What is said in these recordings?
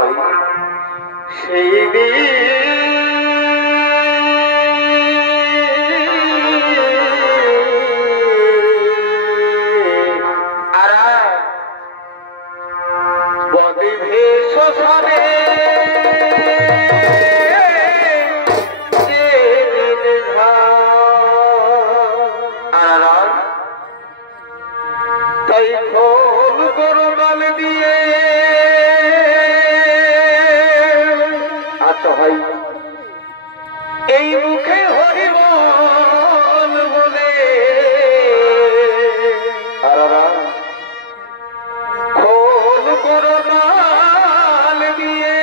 হয় সেই এই মুখে হরিবল বলে খোল করোনাল দিয়ে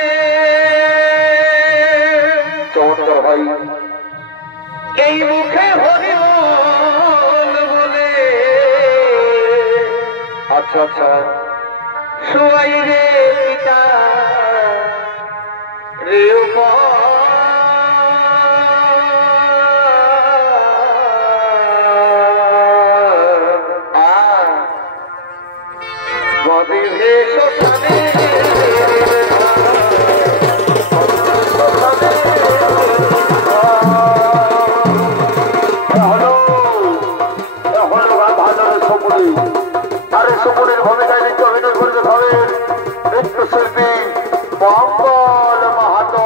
চমৎকার ভাই এই মুখে হরিবল বলে আচ্ছা আচ্ছা শুয়াই রে পিতা রে সুপুরের ভূমিকায় নৃত্য অভিনয় করতে হবে নৃত্যশিল্পী মঙ্গল মাহাতো।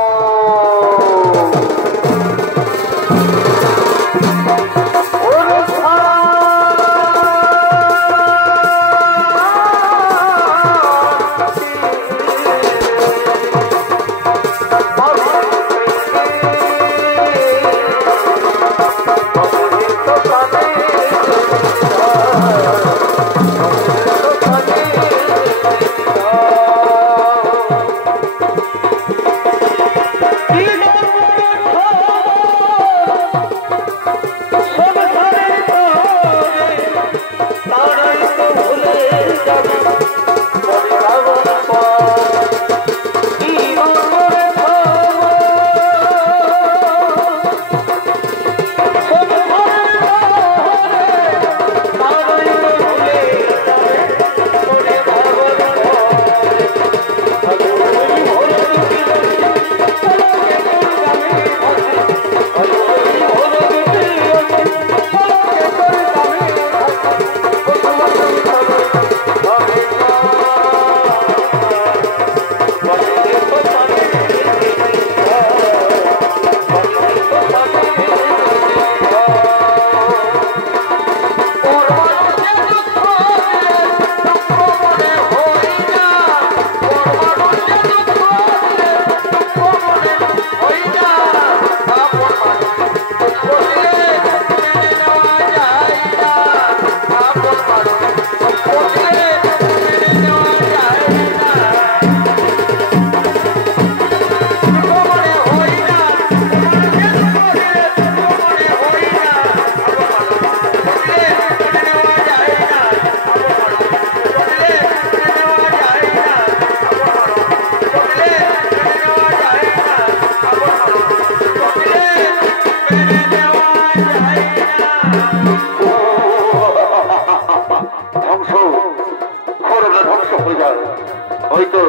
হয়তো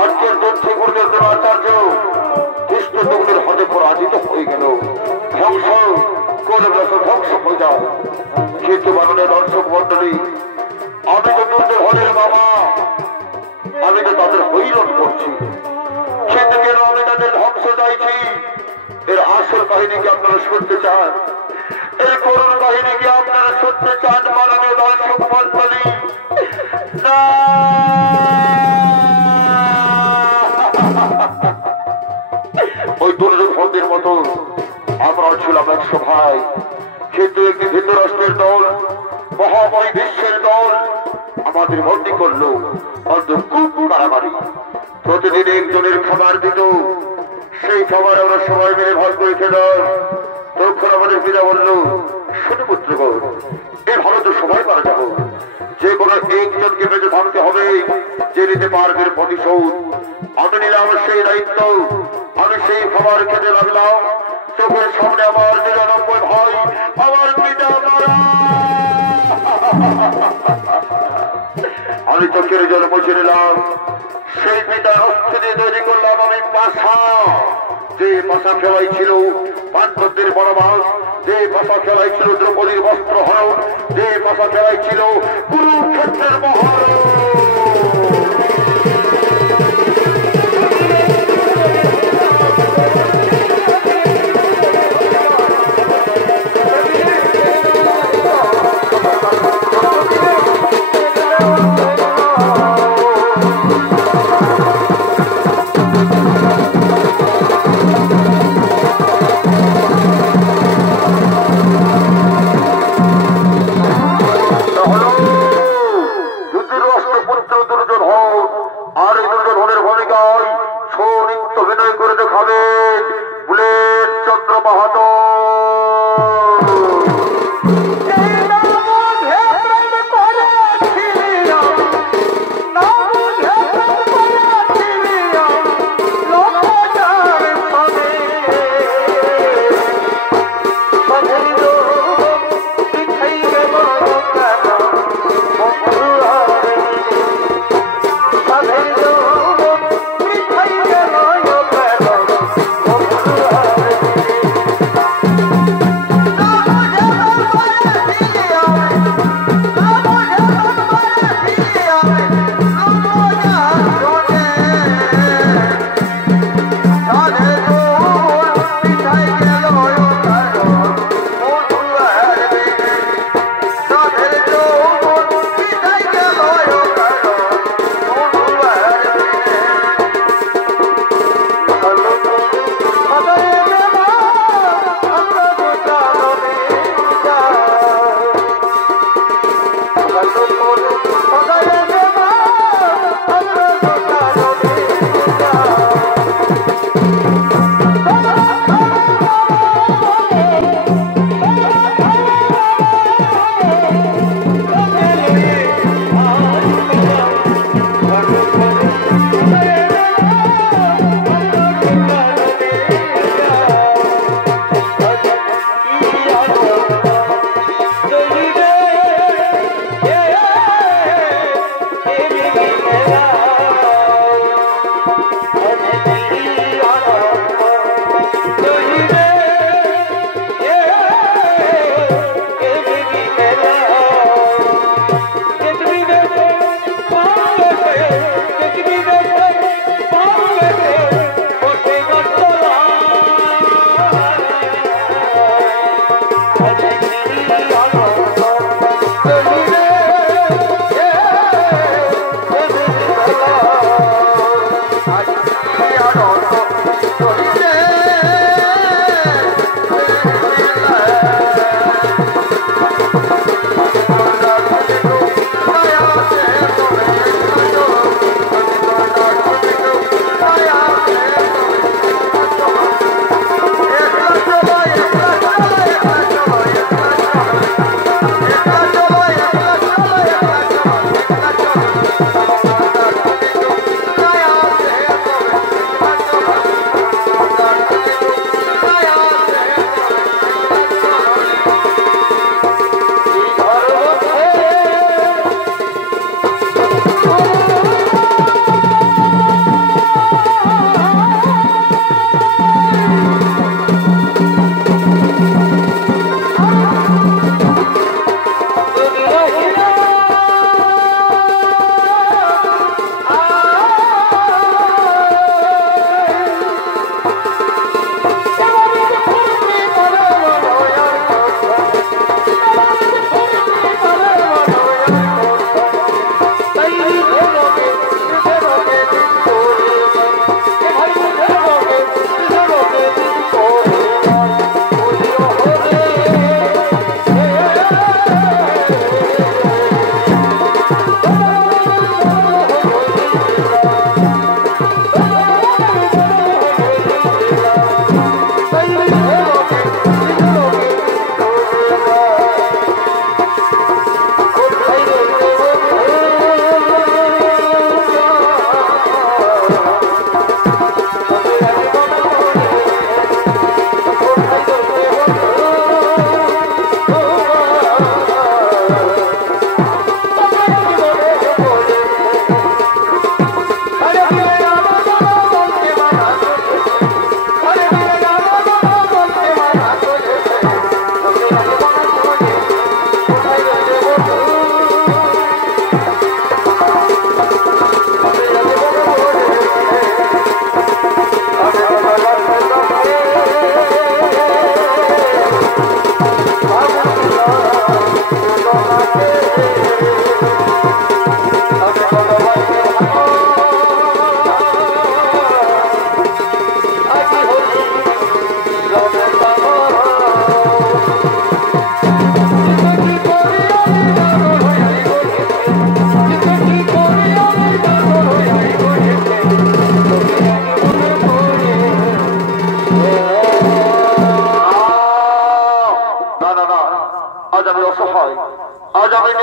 আর্যের দক্ষিণ পর্যন্ত আচার্য কৃষ্ণদেবের হাতে পরাজিত হয়ে গেল। ধ্বংস করবরাস ধ্বংস হয়ে যাও। কিন্তু মাননীয় দর্শক মন্ডলী, আমি তো দুর্যোধনের বাবা, আমি তো তাদের হৈরণ করছি, কিন্তু কেন আমি তাদের ধ্বংস চাইছি? এর আসল কাহিনী কি আপনারা শুনতে চান? এর করুণ কাহিনী কি আপনারা শুনতে চান মাননীয় দর্শক মন্ডলী? না, ওই দুর্যোধনদের মতো আমরা ছিলাম 100 ভাই, কিন্তু একটি ধৃতরাষ্ট্রের দল, মহামারী বিশ্বের দল আমাদের বন্দী করলো অন্ধকূপ কারাগারে। প্রতিদিন একজনের খাবার দিত, সেই খাবার আমরা সবাই মিলে ভাগ করে খেলাম। তখন আমাদের পিতা বলল, শোনো পুত্রগণ, এভাবে তো সবাই মারা যাবো, যে কোনো একজনকে বেঁচে থাকতে হবে, যে নিতে পারবে প্রতিশোধ। আমি নিলাম সেই দায়িত্ব। আমি সেই খাবার খেতে লাগলাম। চোখের সামনে আমার 99 ভাই, আমার পিতা মারা। আমি চোখের জল মুছে নিলাম। সেই পিতার অস্ত্র দিয়ে তৈরি করলাম আমি পাশা। যে পাশা খেলাই ছিল পাণ্ডবদের বনবাস, যে পাশা খেলাই ছিল দ্রৌপদীর বস্ত্র হরণ, যে পাশা খেলাই ছিল কুরুক্ষেত্রের মহরণ।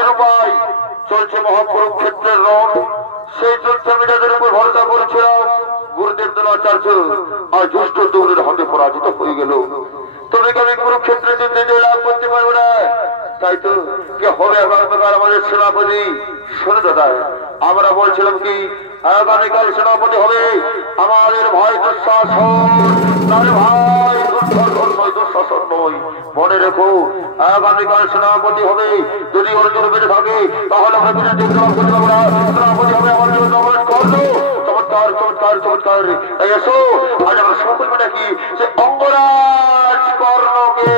নিরুপায় চলছে মহাকুরুক্ষেত্রের রণ। সেই তথ্য মিডিয়াদের উপর ভরসা করেছিলাম গুরুদেব দ্রোণাচার্য আর দুষ্ট দৌড়ের হাতে পরাজিত হয়ে গেল। তবে কি আমি কুরুক্ষেত্রে যুদ্ধে লাভ করতে পারবো না? তাই তো কে হবে আগামীকাল আমাদের সেনাপতি? শোনো দাদা, আমরা বলছিলাম কি আগামীকাল সেনাপতি হবে আমাদের ভাই দুঃশাসন। ভাই দুঃশাসন নয়, দুঃশাসন নয়। মনে রেখো, আগামীকাল সেনাপতি হবে যদি অর্জুন বেঁচে থাকে তাহলে আমরা বিরুদ্ধে করতে পারবো না। সেনাপতি হবে আমাদের চমৎকার চমৎকার চমৎকার। এসো আজ আমরা শুরু করবো নাকি সে অঙ্গরাজ কর্ণকে।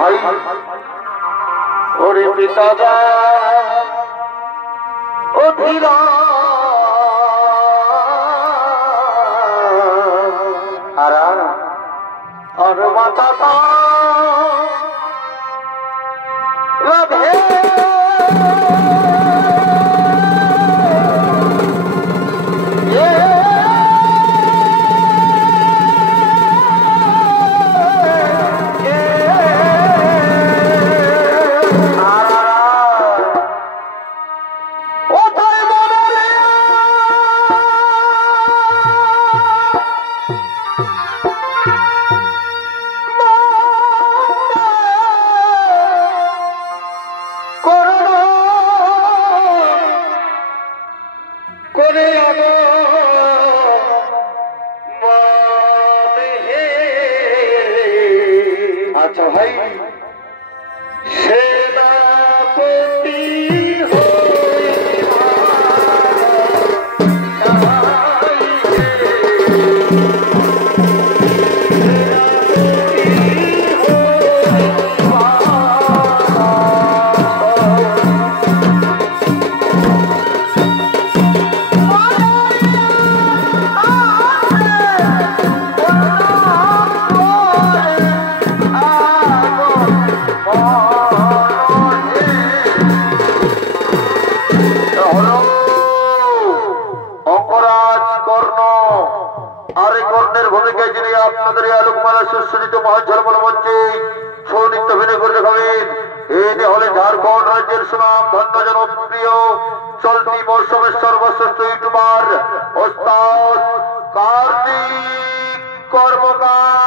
ভাই ওরে পিতাদা ও ধীরা আর মাতা রাধে ঝাড়খণ্ড রাজ্যের সুনাম ধন্য জনপ্রিয় চলতি মৌসুমের সর্বশ্রেষ্ঠ ইউটিউবার ওস্তাদ কার্তিক কর্মকার।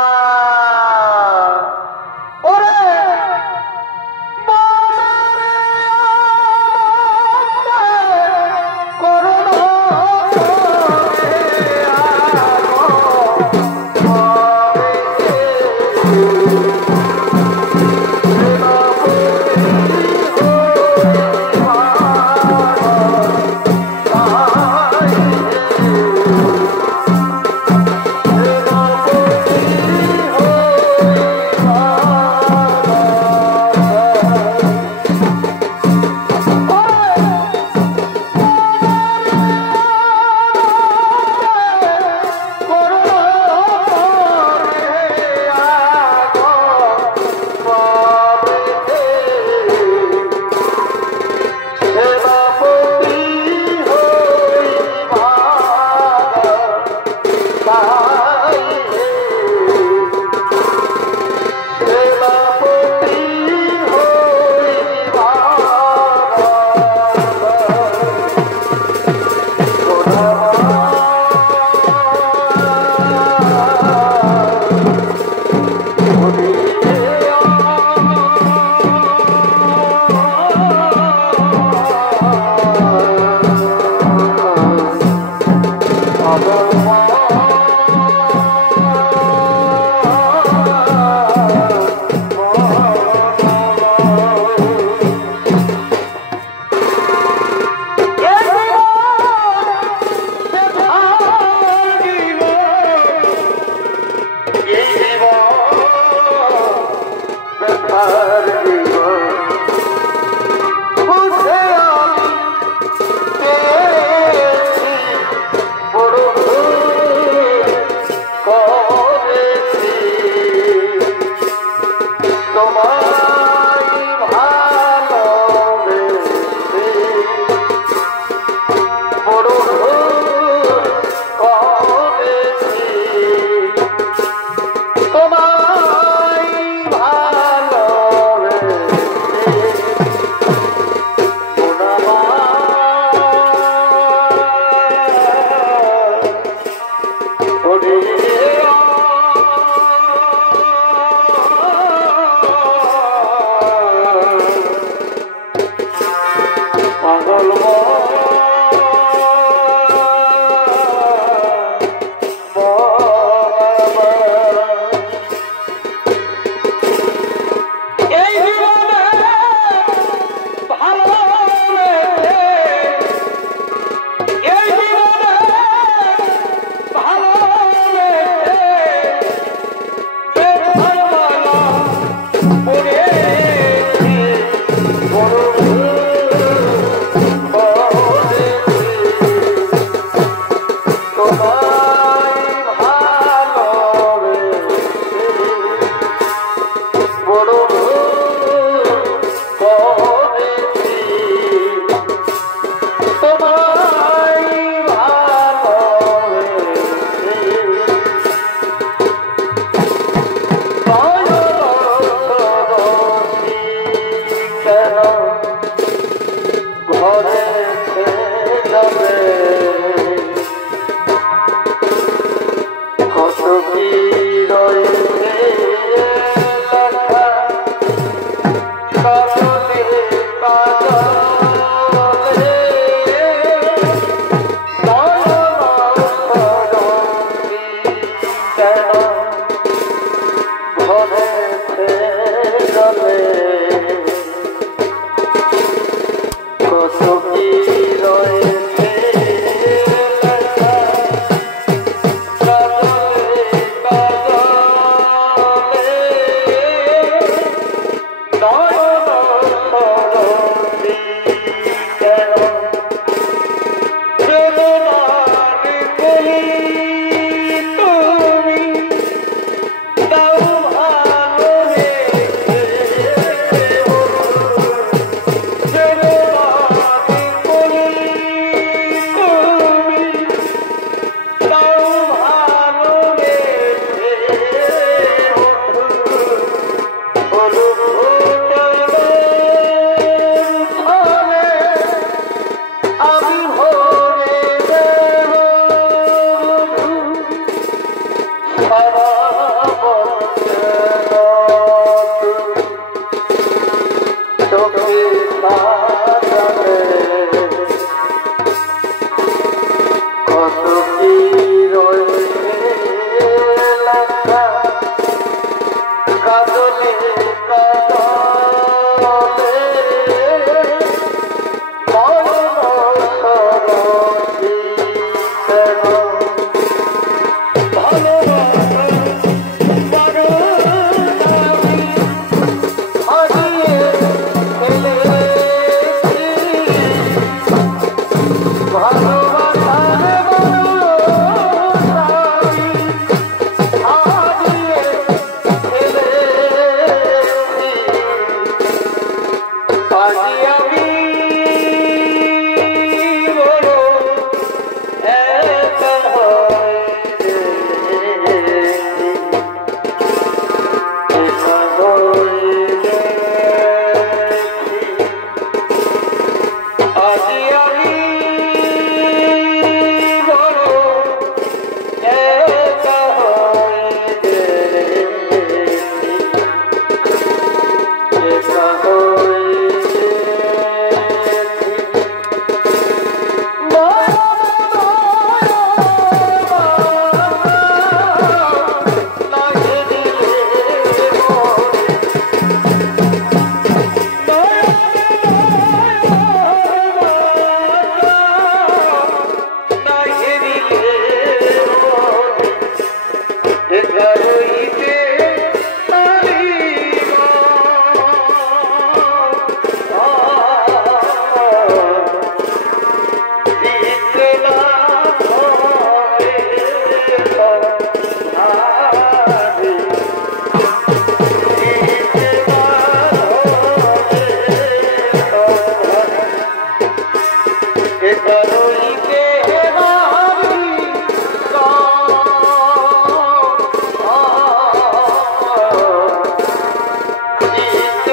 Hare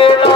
Thank you.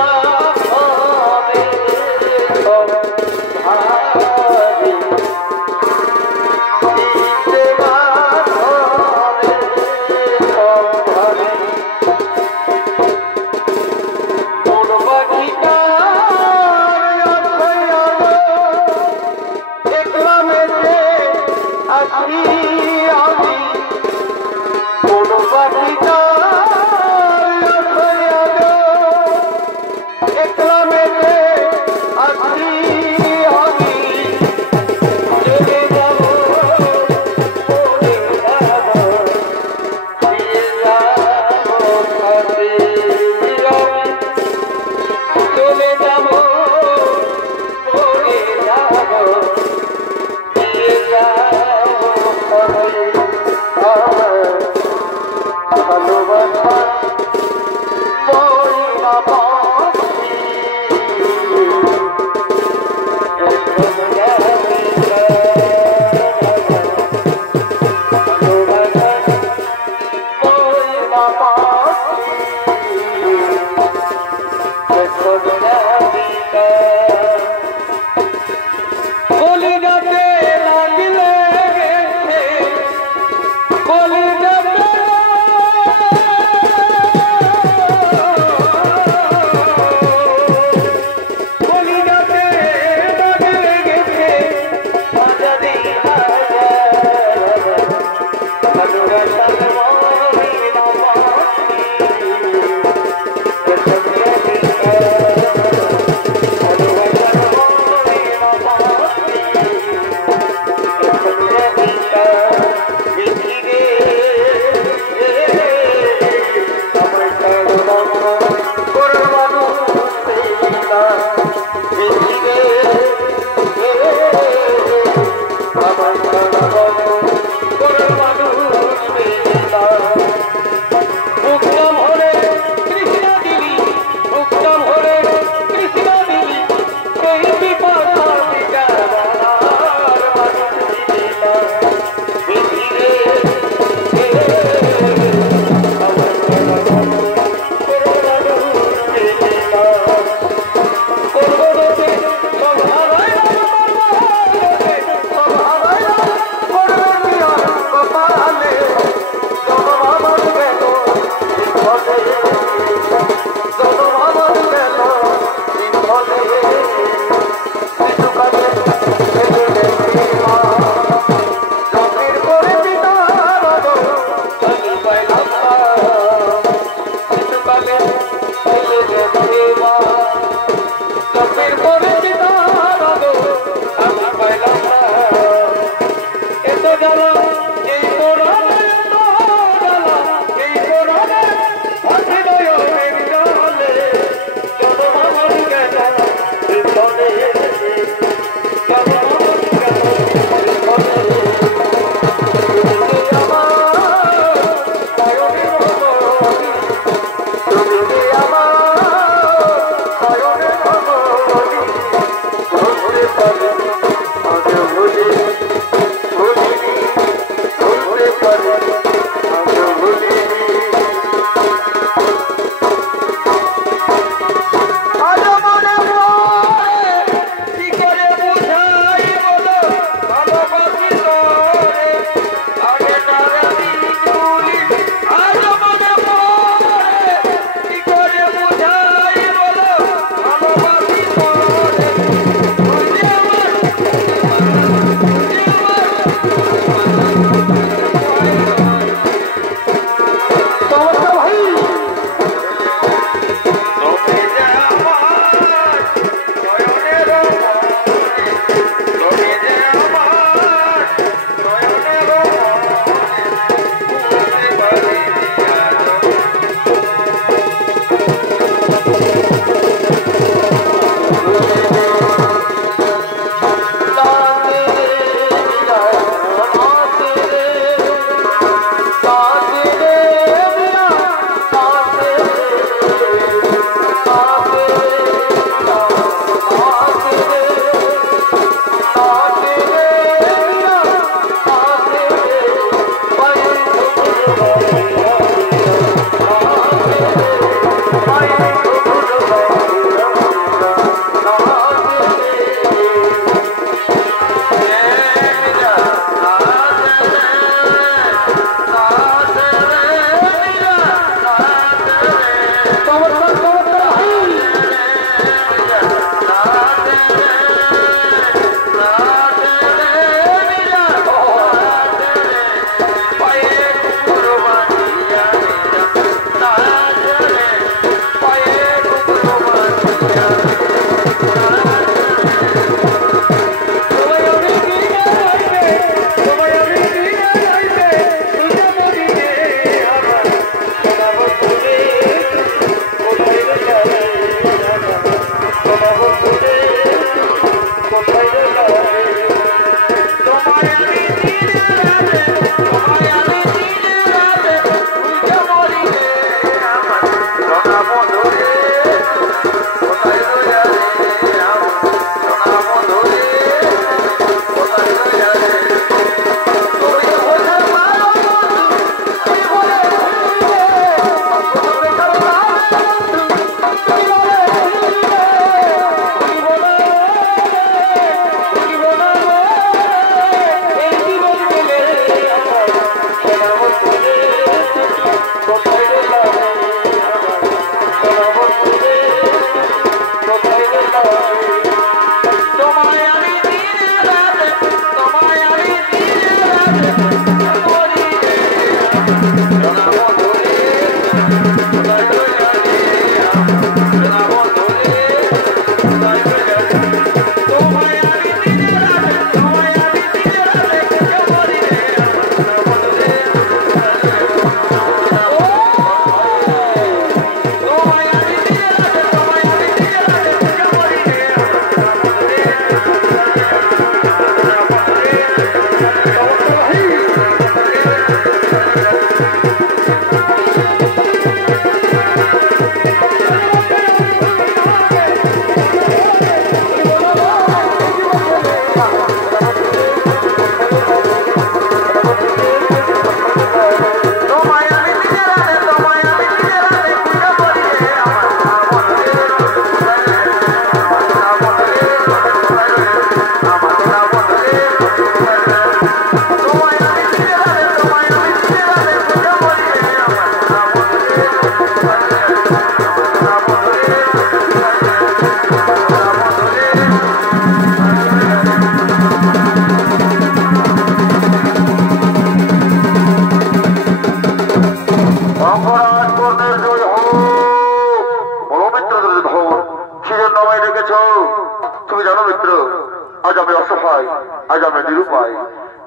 দেখাই আজ আমি নিরুপায়।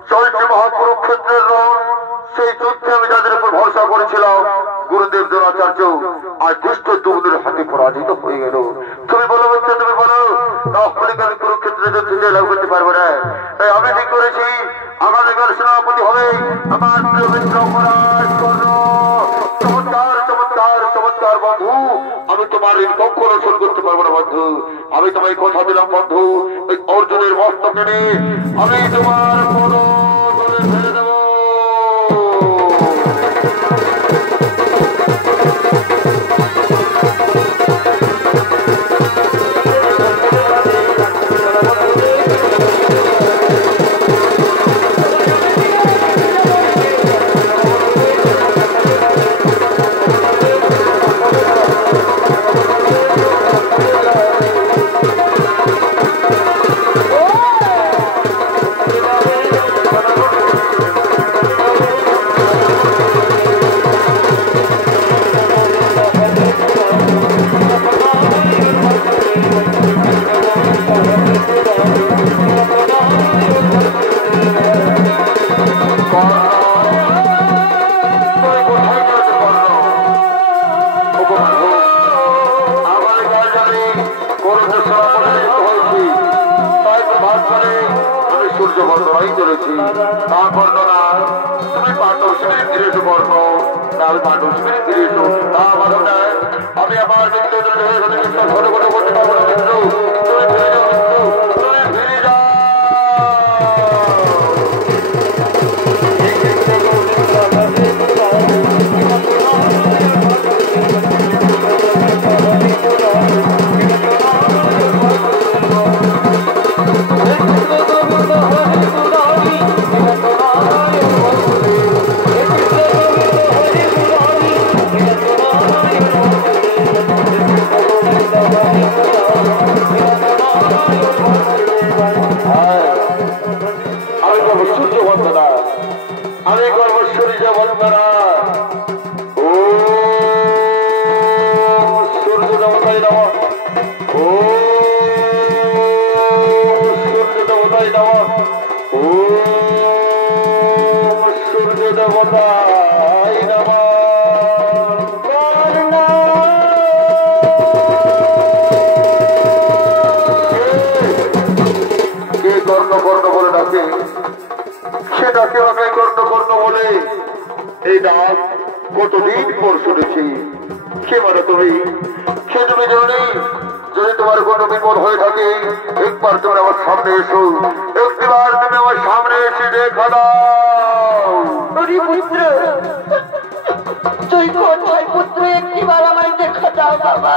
চলছে মহাকুরুক্ষেত্রের রণ, সেই যুদ্ধে আমি যাদের উপর ভরসা করেছিলাম গুরুদেব দ্রোণাচার্য আজ দুষ্ট দুর্গের হাতে পরাজিত হয়ে গেল। তুমি বলো বলছো, তুমি বলো তাহলে আমি কুরুক্ষেত্রের যুদ্ধে লাভ করতে পারবো না। তাই আমি ঠিক করেছি আগামীকাল সেনাপতি হবে আমার প্রিয় মিত্র মহারাজ কর্ণ। চমৎকার চমৎকার চমৎকার বন্ধু, আমি তোমার ঋণ কখনো শোধ করতে পারবো না বন্ধু। আমি তোমায় কথা দিলাম বন্ধু, ওই অর্জুনের মস্তক এনে আমি তোমার বড় ধরে ফেলে দেবো। আমি আমার মিত্র করতে পারবো না মিত্র, তুমি ফিরে যাও মিত্র, তুমি ফিরে যাও। আমি করবো সূর্য বন্দনা। ও সূর্য দেবতাই নমঃ, ও সূর্য দেবতাই নমঃ, ও সূর্য দেবতাই নমঃ। কে কর্ণ কর্ণ বলে ডাকে, সেটাকে আমাকে কর্ণ কর্ণ বলে এই ডাক কতদিন পর শুনেছি। সে মানে তুমি, সে তুমি জানি যদি তোমার কোনো বিপদ হয়ে থাকে একবার তুমি আমার সামনে এসো, একবার তুমি আমার সামনে এসে দেখা দাও। পুত্র একটিবার আমায় দেখা দাও বাবা,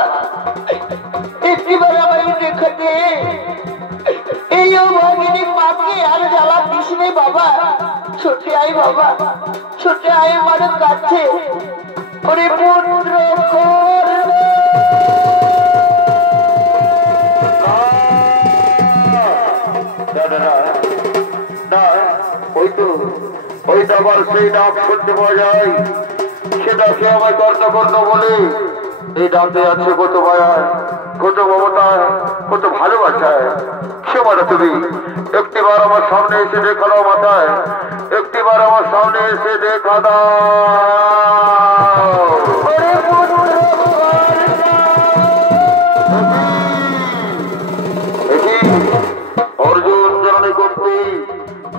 একটিবার আমায় দেখা দে। এই ভাগিনী মাকে আর জ্বালা দিস নে বাবা, ছুটে আয় বাবা, ছুটে আয় আমার কাছে। ওরে পুত্র ওইটা আবার সেই ডাক শুনতে পাওয়া যায়, সেটাকে আমায় কর্ণ কর্ণ বলে। এই ডাকে আছে কত মায়া, কত মমতা, কত ভালোবাসায়। সে মানে তুমি একটিবার আমার সামনে এসে দেখা দাও মাথায়, একটিবার আমার সামনে এসে দেখা দাও। অর্জুন জননী করতে,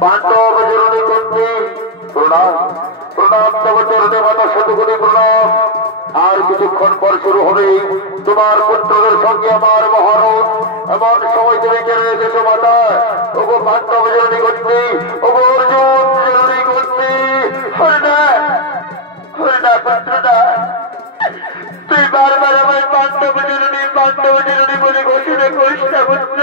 পাণ্ডব জননী করতে প্রণাম, প্রণাম তব চরণে মাতা শতকোটি প্রণাম। আর কিছুক্ষণ পর শুরু হবে তোমার পুত্রদের সঙ্গে আমার মহারথ। এমন সময় তুমি কেড়ে এসেছো মাতা, ওগো পাণ্ডব জননী করতে, ওগো অর্জুন জননী করতে। হরিণা হরিণা পুত্রটা, তুই বারবার আমায় পাণ্ডব জননী বলে ঘোষণা করিস না পুত্র।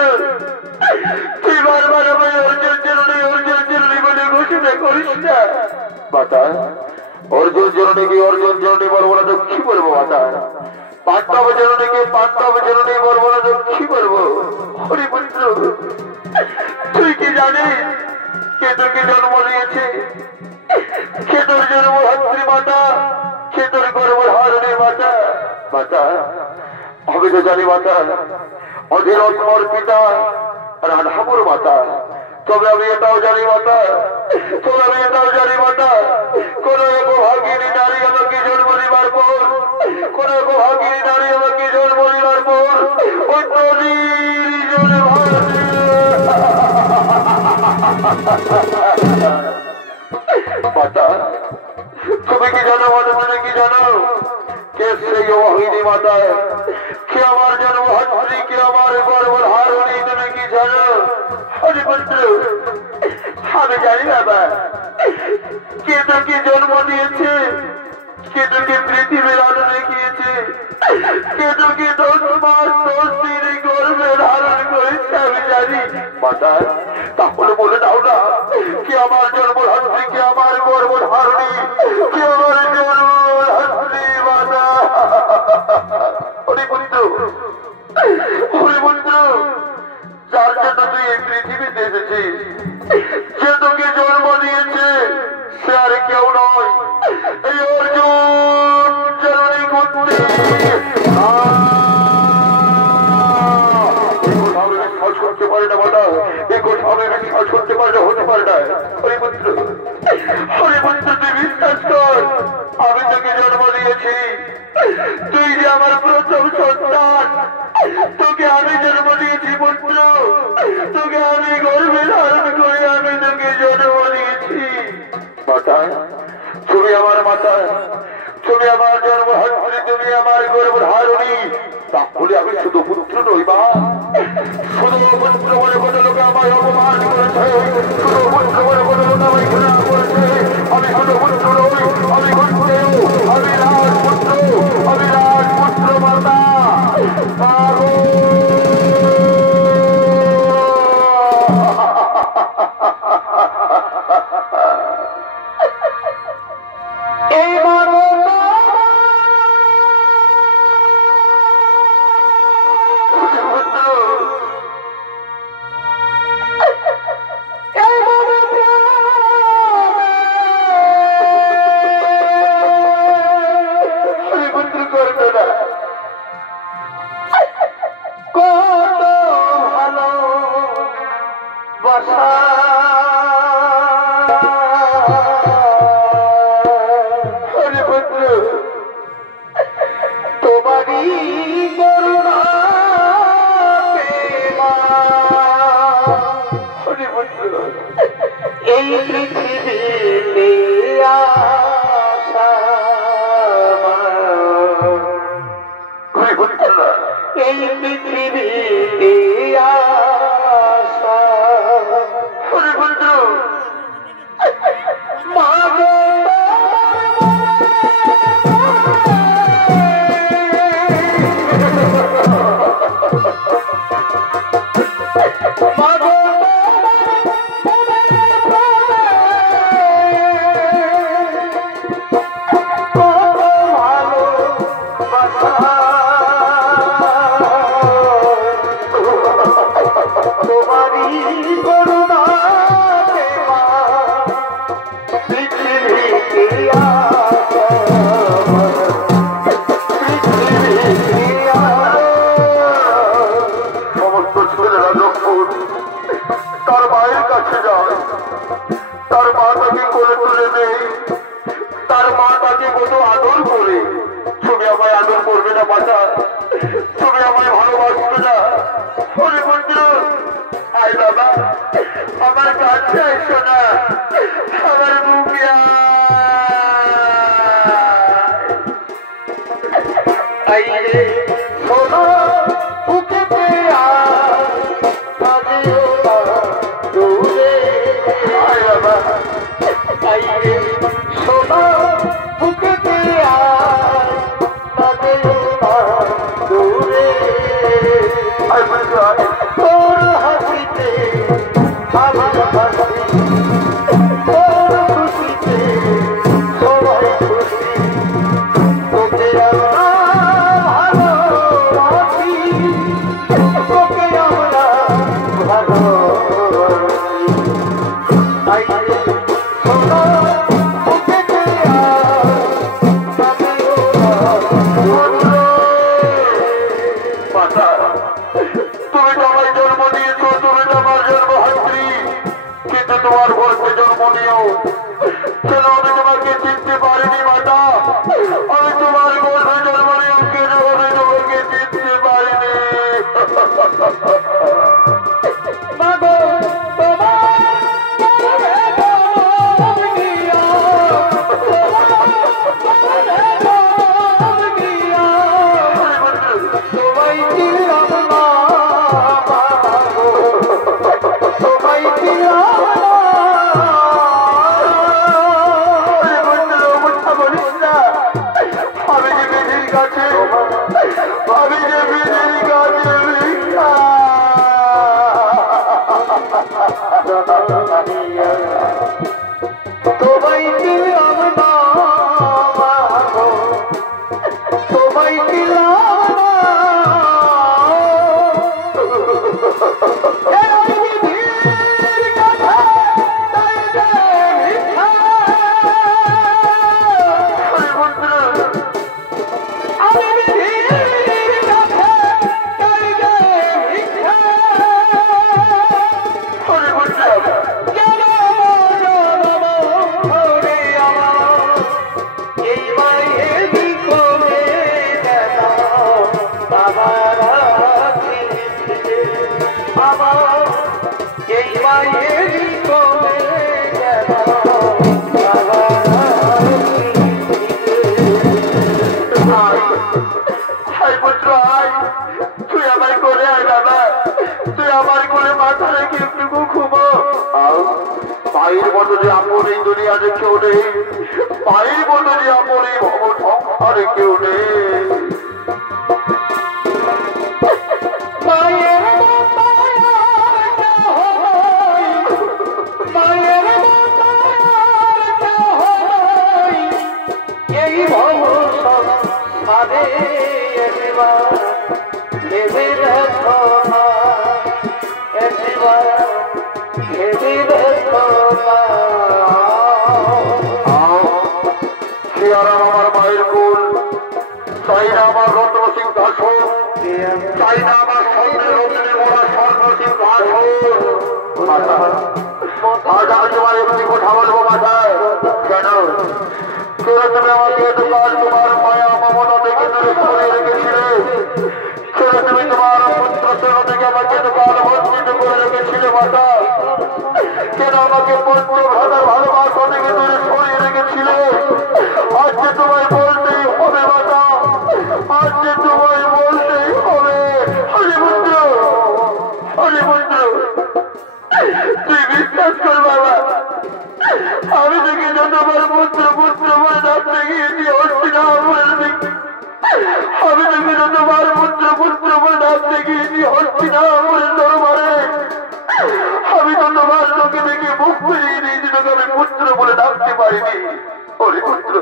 তুই বারবার আমায় অর্জুন জননী বলে ঘোষণা করিস না মাতা। অর্জুন জননী বলবো না তো কি বলবো মাতা? পাণ্ডব জননী বলবো না তো কি বলবো? হরিপুত্র, তুই কি জানিস কে তোকে জন্ম দিয়েছে? কে তোর জন্মধাত্রী মাতা, কে তোর গর্ভধারিণী মাতা? মাতা আমি তো জানি মাতা, অধীরথ মোর পিতা রাধাপুর মাতা, তবে আমি এটাও জানি মাতা, তবে আমি এটাও জানি মাতা, কোন এক ভাগিনী নারী আমাকে জন্ম দিবার পর, কোন এক ভাগিনী নারী আমাকে জন্ম দিবার পর ওই নদীর জলে ভাসে। মাতা তুমি কি জানো মাতা, তুমি কি জানো কে সেই অবাহিনী মাতা, কে আমার জন্মহাত্রী, কে আমার গর্ভের হারণী, তুমি কি জানো? হরিপুত্র আমি জানি বাবা, কে তোকে জন্ম দিয়েছে, কে তোকে পৃথিবীর আলো দেখিয়েছে, কে তোকে 10 মাস 10 দিন গর্ভে ধারণ করেছে আমি জানি মাতা। তাহলে বলে দাও না কে আমার জন্মহাত্রী, কে আমার গর্ভের হারণী, কে আমার জন্মহাত্রী মাতা। হরিপুত্র হরিপুত্র যার জন্য তুই এই পৃথিবীতে এসেছিস, যে তোকে জন্ম দিয়েছে সে আর কেউ নয়, এই অর্জুন জননী কুন্তি। বিশ্বাস করতে পারে না মাতা, এই কথা আমি বিশ্বাস করতে পারি না, হতে পারে না। হরিপুত্র হরিপুত্র তুই বিশ্বাস কর, আমি তোকে জন্ম দিয়েছি, তুই যে আমার প্রথম সন্তান, তোকে আমি জন্ম দিয়েছি পুত্র, তোকে আমি গর্ভে ধারণ করে আমি তোকে জন্ম দিয়েছি মাতা। তুমি আমার মাতা, তুমি আমার জন্মহাত্রী, তুমি আমার গর্ভধারণী। তাহলে আমি শুধু পুত্র নই মা, শুধু পুত্র বলে কত লোকে আমায় অপমান করেছে, শুধু পুত্র বলে কত লোক আমায় ঘৃণা করেছে। আমি শুধু পুত্র নই, আমি পুত্র, আমি রাজপুত্র, আমি রাজপুত্র মাতা। নিও। কেন আমি তোমাকে চিনতে পারিনি মাতা? আমি তোমার গর্ভে জন্ম নিয়েও কেন আমি তোমাকে চিনতে পারিনি? মায়ের মতো যে আপন এই দুনিয়াতে কেউ নেই, মায়ের মতো যে আপন এই ভব সংসারে কেউ নেই। আমার মায়ের কুল চাই না, আমার রত্ন সিংহাসন চাই না, আমার স্বর্ণের রত্নে মোড়া স্বর্ণ সিংহাসন। আজ আমি তোমার একটি কথা বলবো মাথায়। কেন কেন তুমি আমাকে এতকাল তোমার মায়া মমতা থেকে দূরে সরিয়ে রেখেছিলে? কেন তুমি তোমার পুত্র সেবা থেকে আমাকে এতকাল বঞ্চিত করে রেখেছিলে মাতা? কেন আমাকে পুত্র ভাতার ভালোবাসা থেকে দূরে সরিয়ে রেখেছিলে? আজকে তোমায় বলতেই হবে মাতা, আজকে তোমায় বলতেই হবে। হরিপুত্র, হরিপুত্র, তুই বিশ্বাস কর বাবা, আমি থেকে যতবার পুত্র পুত্র বলে ডাকতে গিয়েছি হচ্ছিলাম, আমি থেকে যতবার পুত্র পুত্র বলে ডাকতে গিয়েছি হচ্ছিলাম দরবারে, আমি তো তোমার লোকে দেখে মুখ ফিরিয়ে দিয়েছি, তোকে আমি পুত্র বলে ডাকতে পারিনি। হরিপুত্র,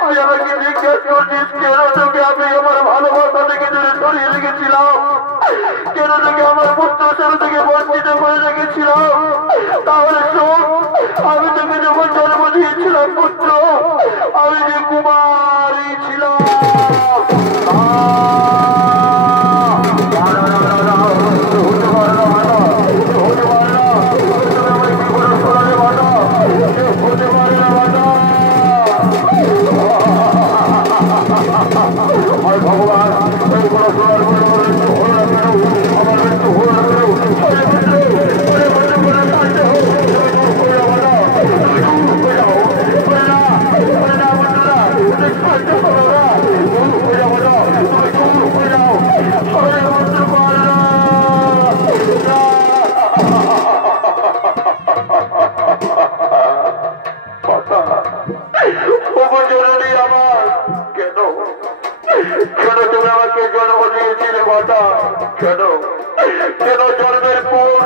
তুই আমাকে জিজ্ঞাসা করছিস কেন তোকে আমি আমার ভালোবাসা থেকে দূরে সরিয়ে রেখেছিলাম, কেন তোকে আমার পুত্র সেবা থেকে বঞ্চিত করে রেখেছিলাম? তাহলে শোন, আমি তোকে যখন জন্ম দিয়েছিলাম পুত্র, আমি যে কুমারী ছিলাম। ভগবান আমার মৃত্যু হয়ে জরুরি আমার। কেন কেন তুমি আমাকে জন্ম দিয়েছিলে মাতা? কেন কেন জন্মের পর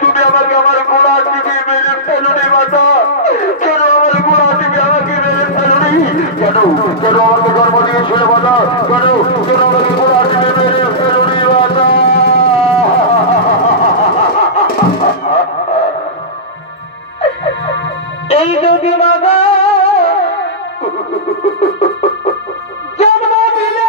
তুমি আমাকে আমার গোড়া থেকে মেরে ফেলনি মাতা? কেন আমার গোড়া থেকে আমাকে মেরে ফেলনি? কেন কেন আমাকে জন্ম দিয়েছিলে মাতা? কেন কেন আমাকে গোড়া থেকে মেরে ফেলনি মাতা? এই যদি মাতা জন্ম দিলে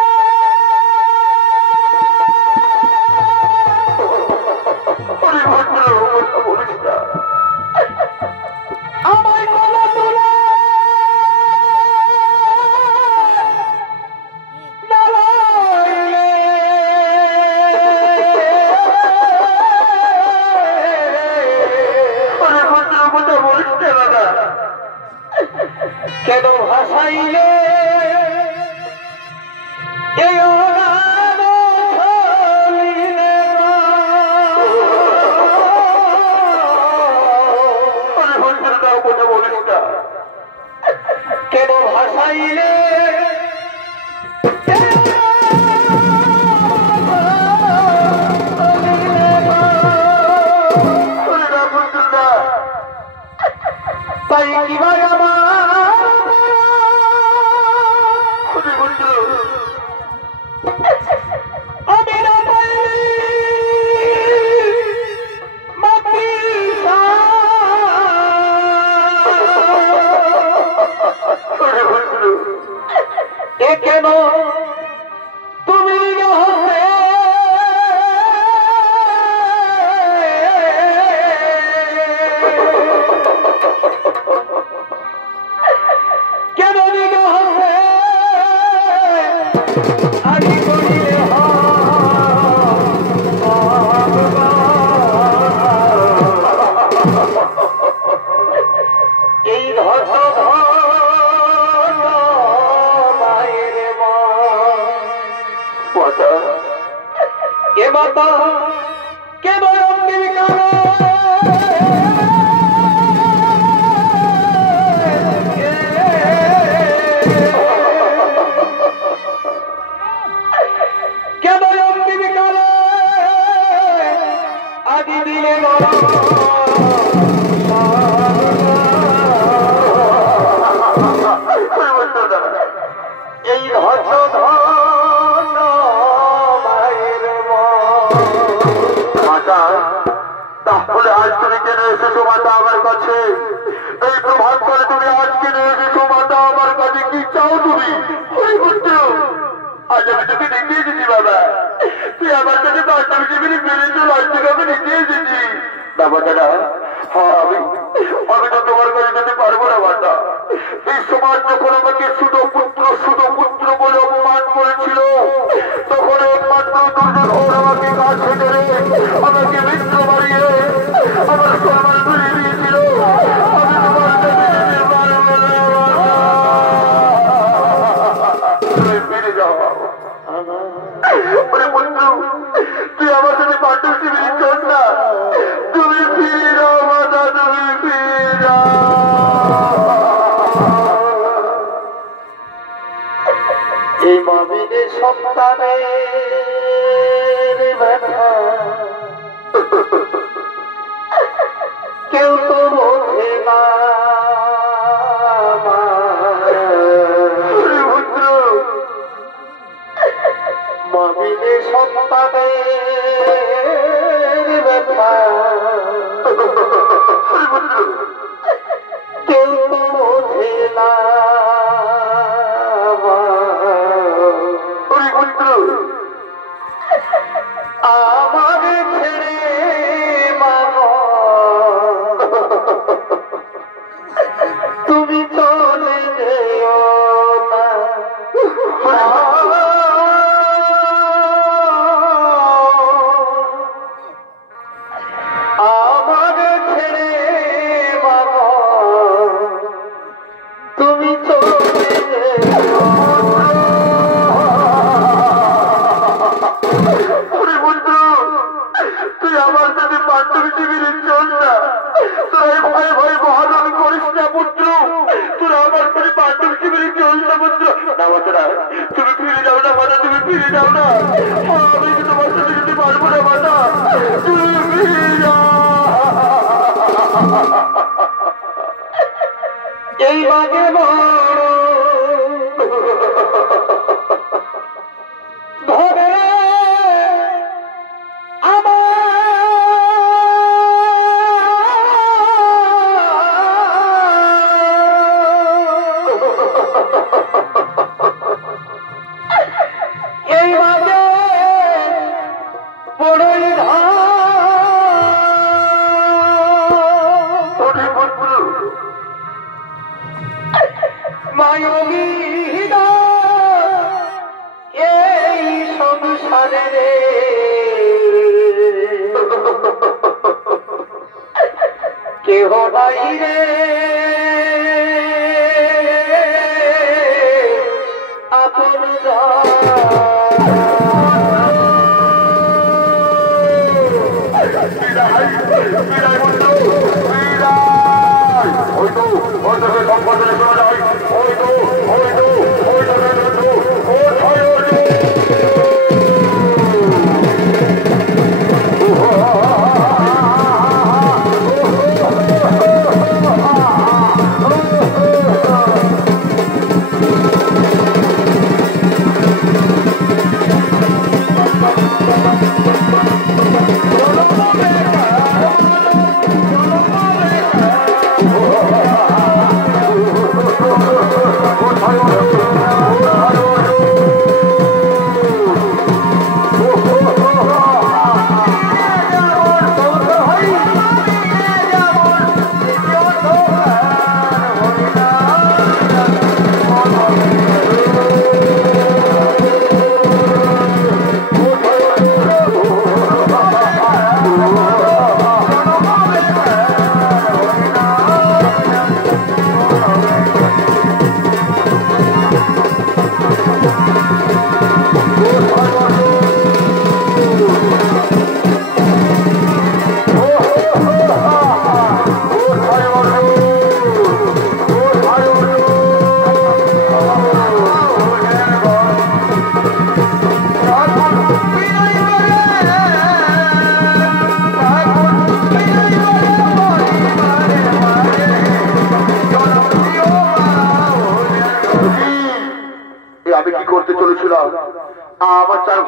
বলিস না কে মাতা কে বয়ঙ্গীর কালে কে বয়ঙ্গীর কালে আদি দিলে এই তাহলে আজ তুমি কেন এসেছো মাতা আমার কাছে? এই প্রভাত করে তুমি আজ কেন এসেছো মাতা আমার কাছে? কি চাও তুমি? আজ আমি তোকে নিতে এসেছি বাবা, তুই আমার কাছে বাস্তব জীবনে বেড়েছো, আজ থেকে আমি নিতে এসেছি বাবাটা। হ্যাঁ আমি তো তোমার কাছে যেতে পারবো না মাতা। এই সমাজ যখন আমাকে শুধু পুত্র বলে অপমান করেছিল, তখন একমাত্র দুর্যোধন আমাকে কাছে ধরে আমাকে মিত্র বাড়িয়ে আমার সম্মান ফিরিয়ে দিয়েছিল। আমি তোমার কাছে যেতে পারবো না, তুমি ফিরে যাও। পুত্র তুই আমার সাথে পাণ্ডব শিবিরে চল না, তুমি ফিরে যাও মাতা, তুমি ফিরে যাও। এই মাবিনে সন্তানের ব্যথা কেউ তো বোঝে না। মাবিনে সন্তানের ব্যথা কেউ তো বোঝে না। আমার ছেড়ে মানো তুমি চলে যেও না। আমার ছেড়ে মানো তুমি চলে যেও না। তুই আমার সাথে পাণ্ডব শিবিরে চল না, তোরা ভয় ভয় মহারণ করিস না পুত্র, তোরা আমার সাথে পাণ্ডব শিবিরে চল না পুত্র। না মাতা, তুমি ফিরে যাও না মাতা, তুমি ফিরে যাও না। আমি তো তোমার সাথে যেতে পারবো না মাতা, তুমি ফিরে যাও। এই বাগে বড় ধরে এই বাগে বড়ই মায়বী এই সংসারে রে কেহ বাইরে আপন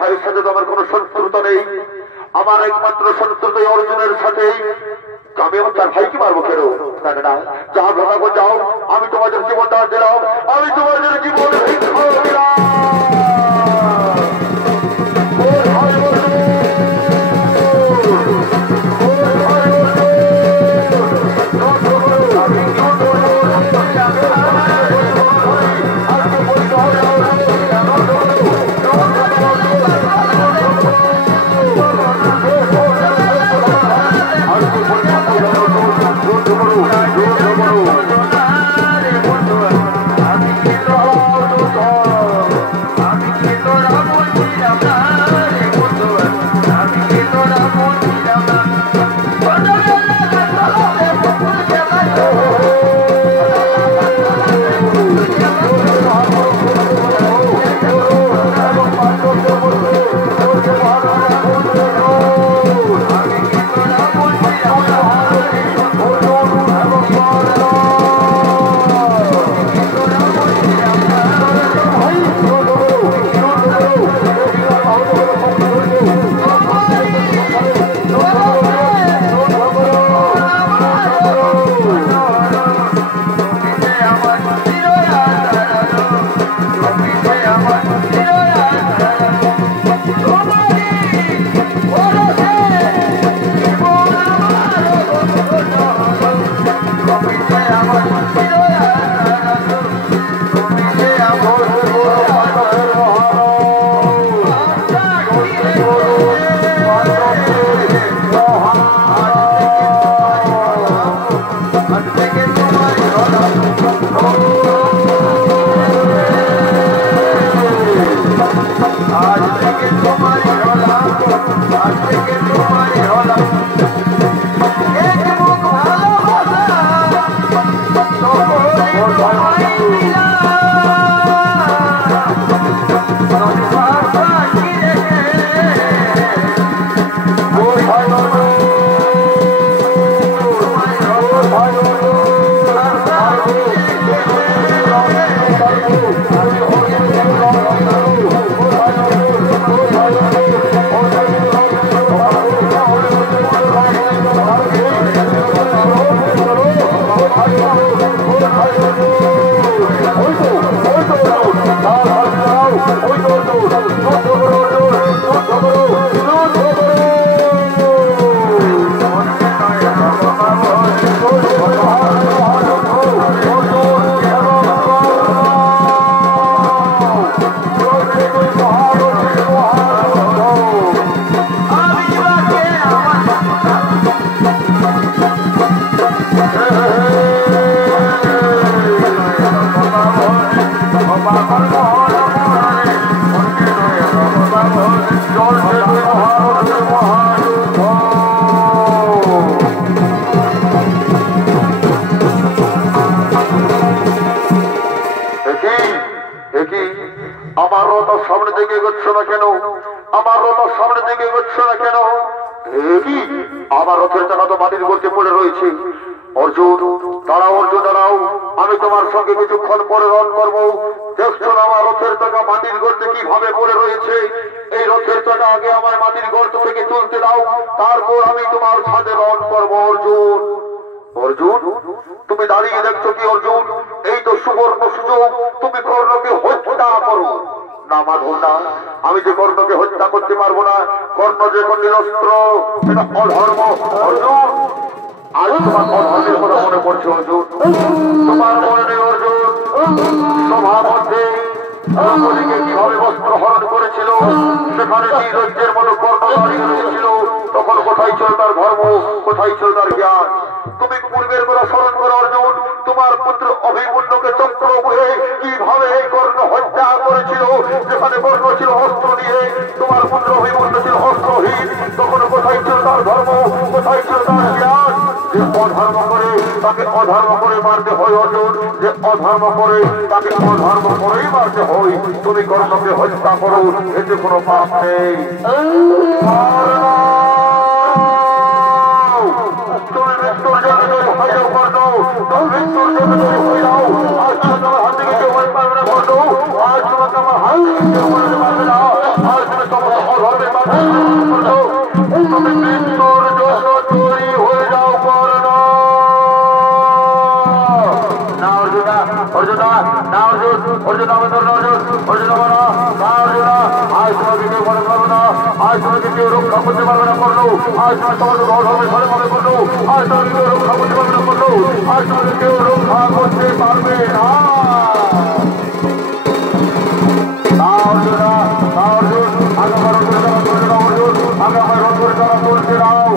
ভাইয়ের সাথে তো আমার কোনো শত্রুতা নেই, আমার একমাত্র শত্রুতা অর্জুনের সাথে। আমি আমার তার ভাইকে মারবো কেন? না, যা ঘটাবো যাও, আমি তোমাদের জীবনটা দিলাম, আমি তোমাদের জীবন দিলাম। আমার রথের চাকা তো মাটির গর্তে পড়ে রয়েছে। অর্জুন দাঁড়াও, অর্জুন দাঁড়াও, আমি তোমার সঙ্গে কিছুক্ষণ পরে রণ করবো। দেখছো না আমার রথের চাকা মাটির গর্তে কিভাবে পড়ে রয়েছে? এই রথের চাকা আগে আমার মাটির গর্ত থেকে তুলতে দাও, তারপর আমি তোমার সাথে রণ করবো। অর্জুন, অর্জুন তুমি দাঁড়িয়ে দেখছো কি? অর্জুন এই তো সুবর্ণ সুযোগ, তুমি কর্ণকে হত্যা করো। না মাধব না, আমি যে কর্ণকে হত্যা করতে পারবো না। কর্ণ যে নিরস্ত্র, এটা অধর্ম। অর্জুন আজ তোমার অধর্মের কথা মনে পড়ছে। অর্জুন তোমার মনে নেই অর্জুন সভা মধ্যে দ্রৌপদীকে কিভাবে বস্ত্র হরণ করেছিল? সেখানে নিরজ্জের মতো কর্ণ দাঁড়িয়ে রয়েছিল। তখন কোথায় ছিল তার ধর্ম, কোথায় ছিল তার জ্ঞান? তুমি পূর্বের কথা স্মরণ করো অর্জুন। তোমার পুত্র অভিমন্যুকে চক্রব্যূহে কিভাবে এই কর্ণ হত্যা করেছিল? যেখানে কর্ণ ছিল অস্ত্র নিয়ে, তোমার পুত্র অভিমন্যু ছিল অস্ত্রহীন। তখন কোথায় ছিল তার ধর্ম, কোথায় ছিল তার জ্ঞান? যে অধর্ম করে তাকে অধর্ম করে মারতে হয় অর্জুন, যে অধর্ম করে তাকে অধর্ম করেই মারতে হয়। তুমি কর্ণকে হত্যা করো, এতে কোনো পাপ নেই। তুমি মৃত্যুর জন্য হয়ে যাও কর্ণ, তুমি মৃত্যুর জন্য হয়ে যাও। আজ তোমার হাত থেকে কেউ হয়ে পারবে না কর্ণ, আজ তোমাকে আমার হাত থেকে কেউ হয়ে পারবে না। আজ তুমি ধর্মের মানুষ তুমি মৃত্যুর জন্য তৈরি হয়ে যাও কর্ণ। না অর্জুনা, অর্জুনা, না অর্জুন, অর্জুন আমাদের অর্জুন, অর্জুন আমার না অর্জুনা, আজ তোমাকে কেউ মনে পারবে না, আজ তোমাকে কেউ রক্ষা করতে পারবে না করলো, আজ তোমার সমাজ ধর্মের ঘরে পাবে করলো, আজ তোমাকে কেউ রক্ষা করতে পারবে না করলো, আজ তোমাকে কেউ রক্ষা করতে পারবে না। অর্জুনা, অর্জুন, আগামী রথের দ্বারা তুলে দাও অর্জুন, আগামী রথের দ্বারা তুলতে দাও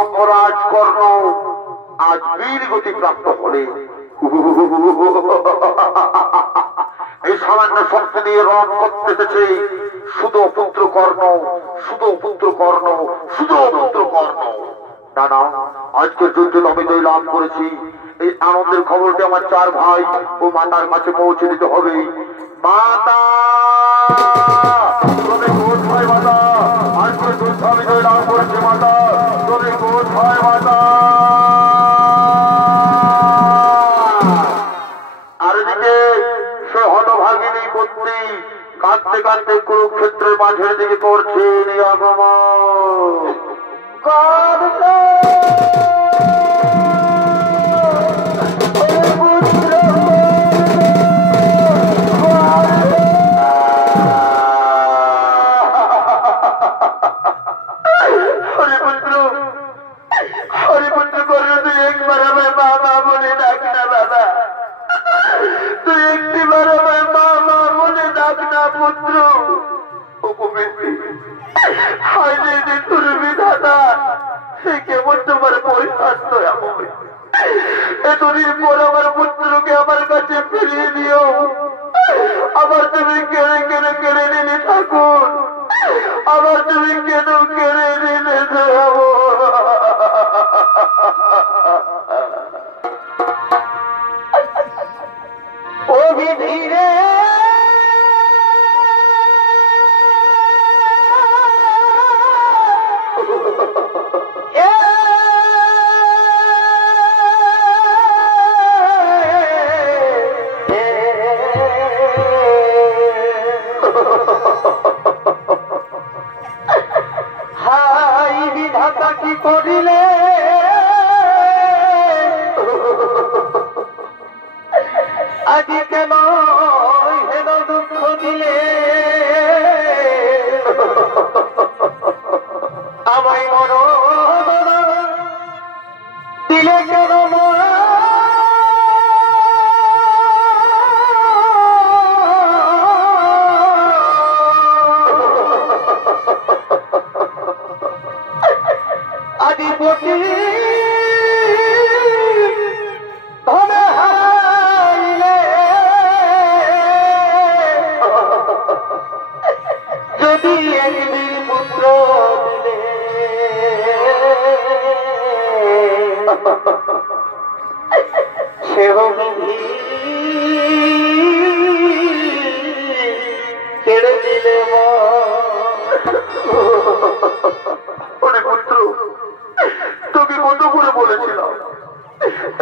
অঙ্গরাজ কর্ণ আজ বীর গতি প্রাপ্ত হলে এই সামান্য শক্তি দিয়ে রণ করতেছে শুধু পুত্র কর্ণ, শুধু পুত্র কর্ণ, শুধু পুত্র কর্ণ। না না, আজকের যুদ্ধে আমি জয় লাভ করেছি, এই আনন্দের খবরটি আমার চার ভাই ও মাতার কাছে পৌঁছে দিতে হবে। মাতা তুমি কোথায় মাতা? আজকের যুদ্ধে আমি জয় লাভ করেছি মাতা, তুমি কোথায় মাতা? আর এদিকে সে হতভাগিনী পুত্রী কাঁদতে কাঁদতে কুরুক্ষেত্রের মাঝের দিকে করছে আগমন। এতদিন পর আমার পুত্রকে আমার কাছে ফিরিয়ে দিও, আবার তুমি কেড়ে কেড়ে কেড়ে নিলে ঠাকুর, আবার তুমি কেন কেড়ে নিলে যাবো। ও ধীরে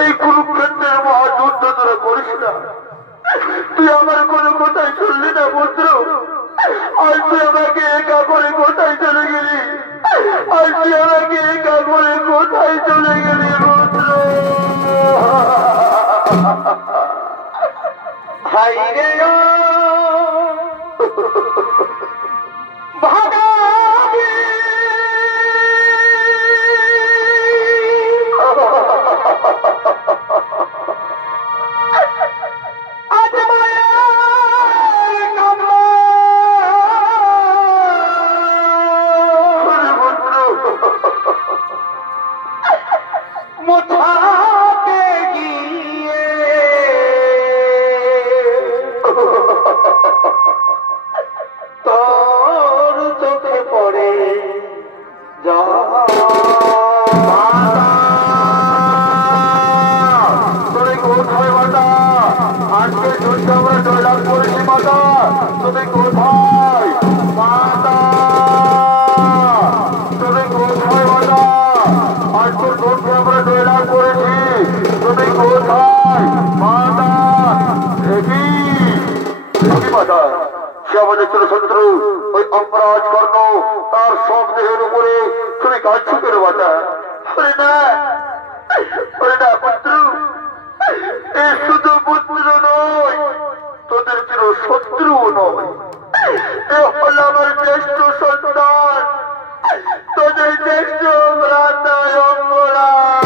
এই কুরুক্ষেত্রের মহাযুদ্ধ তোরা করিস না, তুই আমার কোনো কথাই শুনলি না পুত্র। আজ তুই আমাকে একা করে কোথায় চলে গেলি, আজ তুই আমাকে একা করে কোথায় চলে গেলি পুত্র। হাই রে ভাগাবি মাতা সে আমাদের ছিল শত্রু ওই অপরাধ কর্ণ তার সব দেহের উপরে তুমি কাঁদছো কেন মাতা পুত্র এই শুধু পুত্র নয় তোদের ছিল শত্রু নয় এ হল আমার জ্যেষ্ঠ সন্তান তোদের জ্যেষ্ঠ ভ্রাতা অপরাধ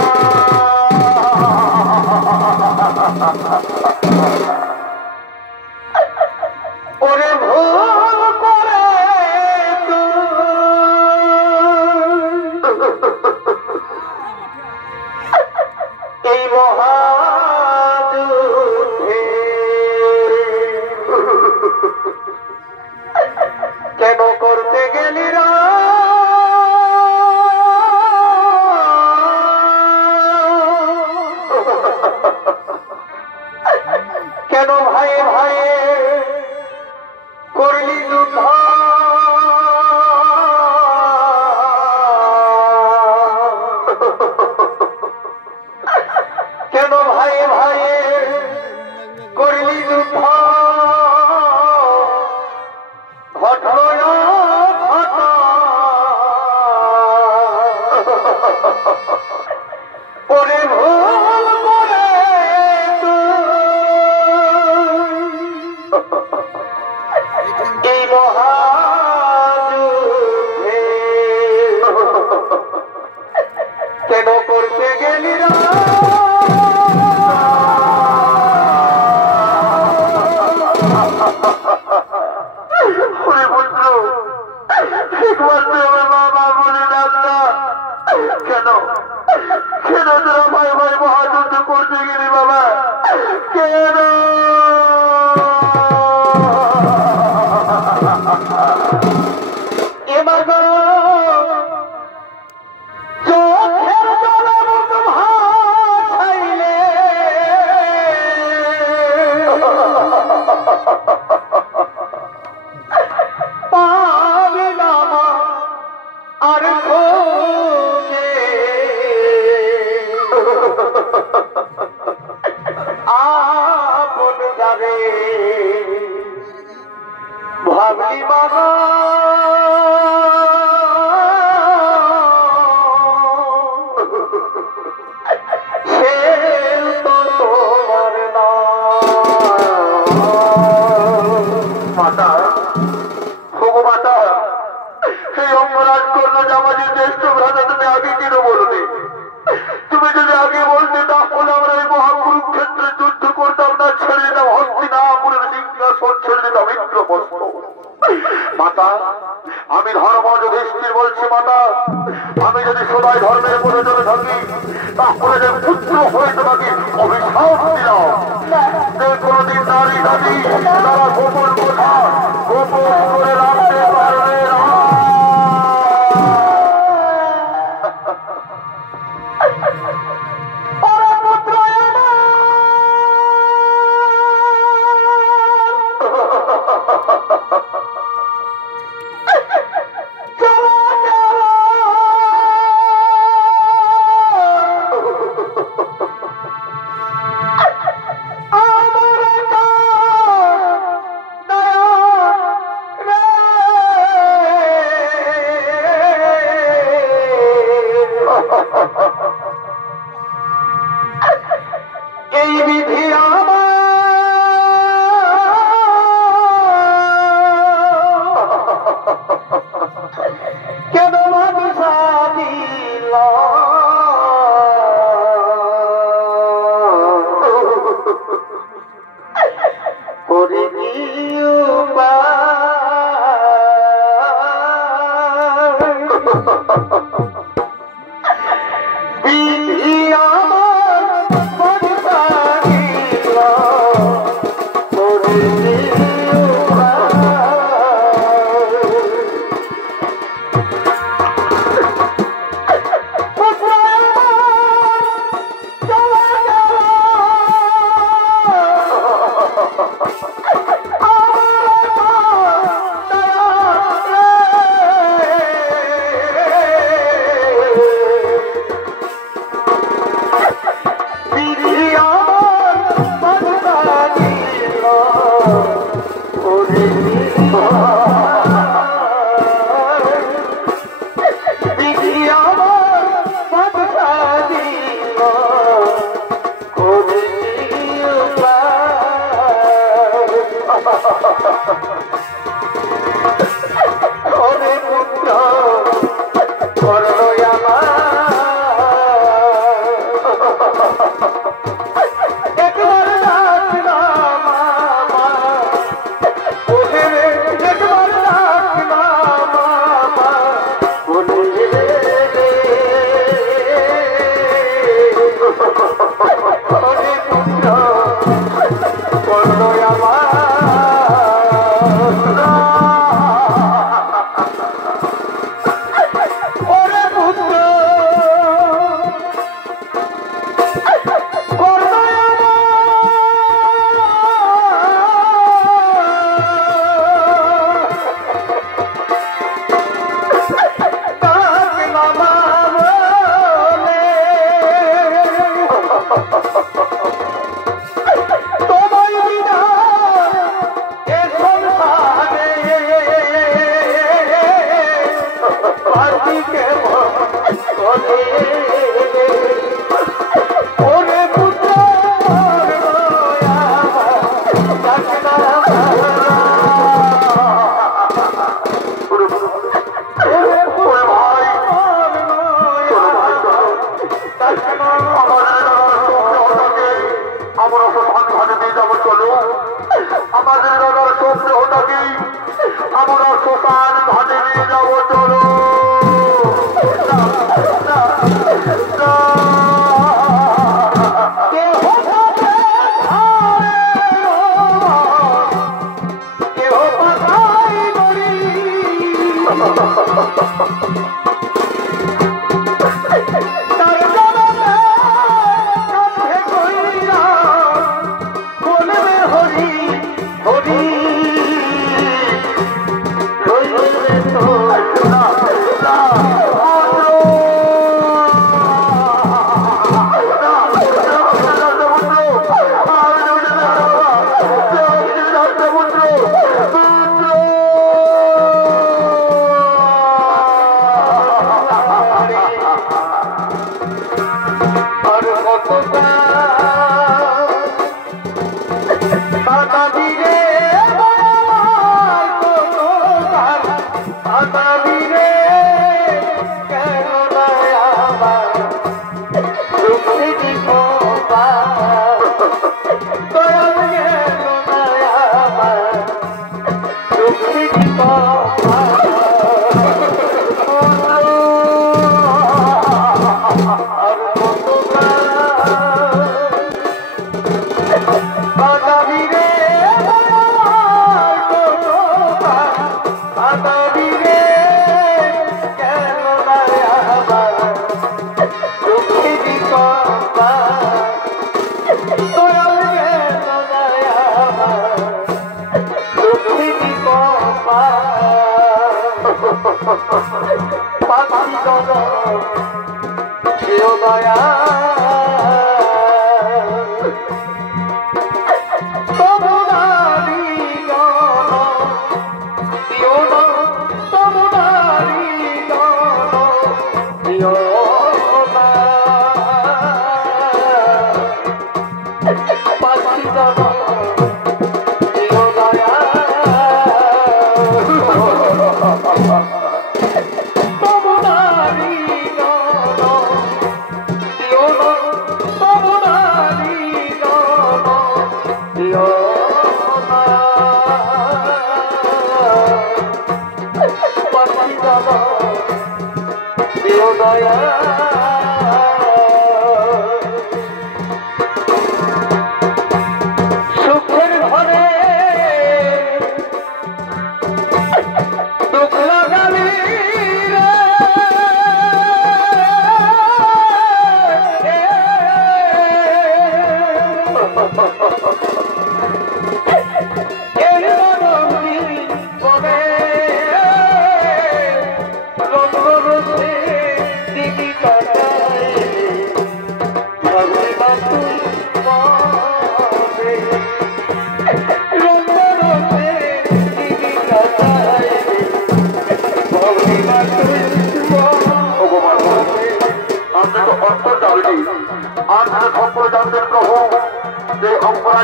ওরে ভুল করে এই মহাযুদ্ধে কেন করতে গেলি রা কেন ভাইয়ে ভাইয়ে করলি যুদ্ধ কেন ভাইয়ে ভাইয়ে করলি যুদ্ধ ঘটল ওরে ভুল করে এই মহাযুদ্ধে কেন করতে গেলি রা কেন কেন তোরা ভাই ভাই মহাযুদ্ধ করতে গেলি বাবা কেন এবার চোখের জলে মুখ ভাসাইলে পাবে না আর খোঁজে আপন যাবে ভাবলি বাবা সে তো তোমার না মাতা হবু মাতা সেই অপরাধ করলো যে আমাদের জ্যেষ্ঠ ভ্রাতা তুমি আগে কেন বলবে তুমি যদি আগে বলতে তাহলে আমরা এই মহাকুরুক্ষেত্রে যুদ্ধ করতাম না ছেড়ে দিতাম হস্তিনাপুরের সিংহাসন ছেড়ে দিতাম ইন্দ্রপ্রস্থ মাতা আমি ধর্ম যুধিষ্ঠির বলছি মাতা আমি যদি সবাই ধর্মের প্রয়োজনে থাকি তাহলে যে পুত্র হয়ে তোমাকে অভিশাপ দিলাম যে কোনদিন নারী থাকি তারা গোপন কথা গোপন করে রাখতে পারবে না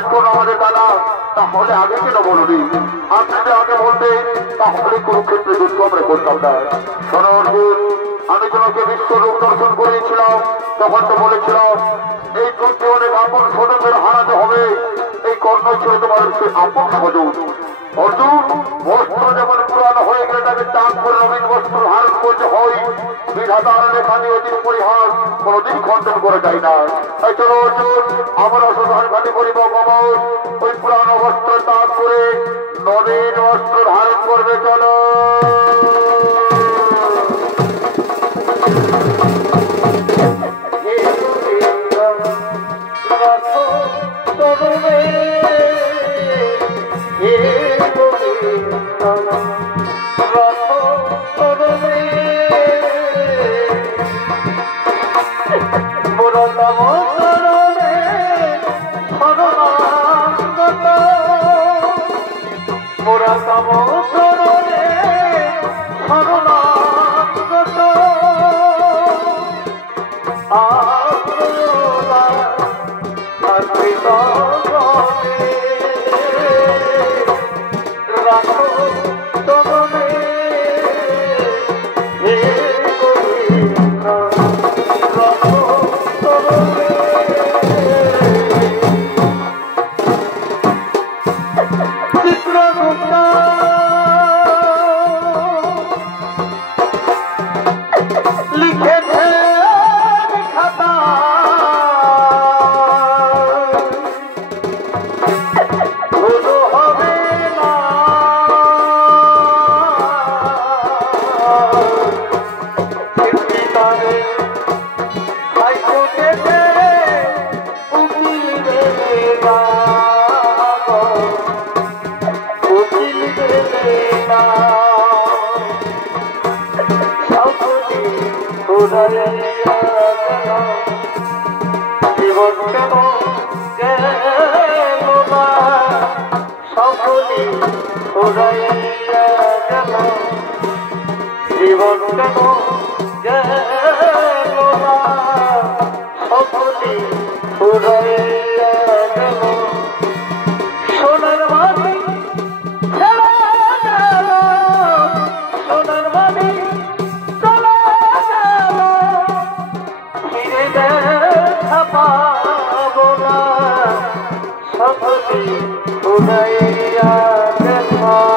এখন আমাদের দাদা, তাহলে আগে কেন বলবি? আপনি যদি আগে বলতেন তাহলে কুরুক্ষেত্রে যুদ্ধ আমরা করতাম না। শোনো অর্জুন, আমি তোমাকে বিশ্বরূপ দর্শন করিয়েছিলাম, তখন তো বলেছিলাম এই যুদ্ধে অনেক আপন স্বজনদের হারাতে হবে। এই কর্ণ ছিল তোমার সে আপন স্বজন। অর্জুন, বস্ত্র যেমন পুরানো হয়ে গেলে তাকে ত্যাগ করে নবীন বস্ত্র ধারণ করতে হয়, বিধাতার লেখানি অতি পরিহাস কোনদিন খণ্ডন করে যায় না। তাই চলো অর্জুন, আমরা অসধান ঘাটি করিব বাবা, ওই পুরানো বস্ত্র ত্যাগ করে নবীন বস্ত্র ধারণ করবে। চলো Udaia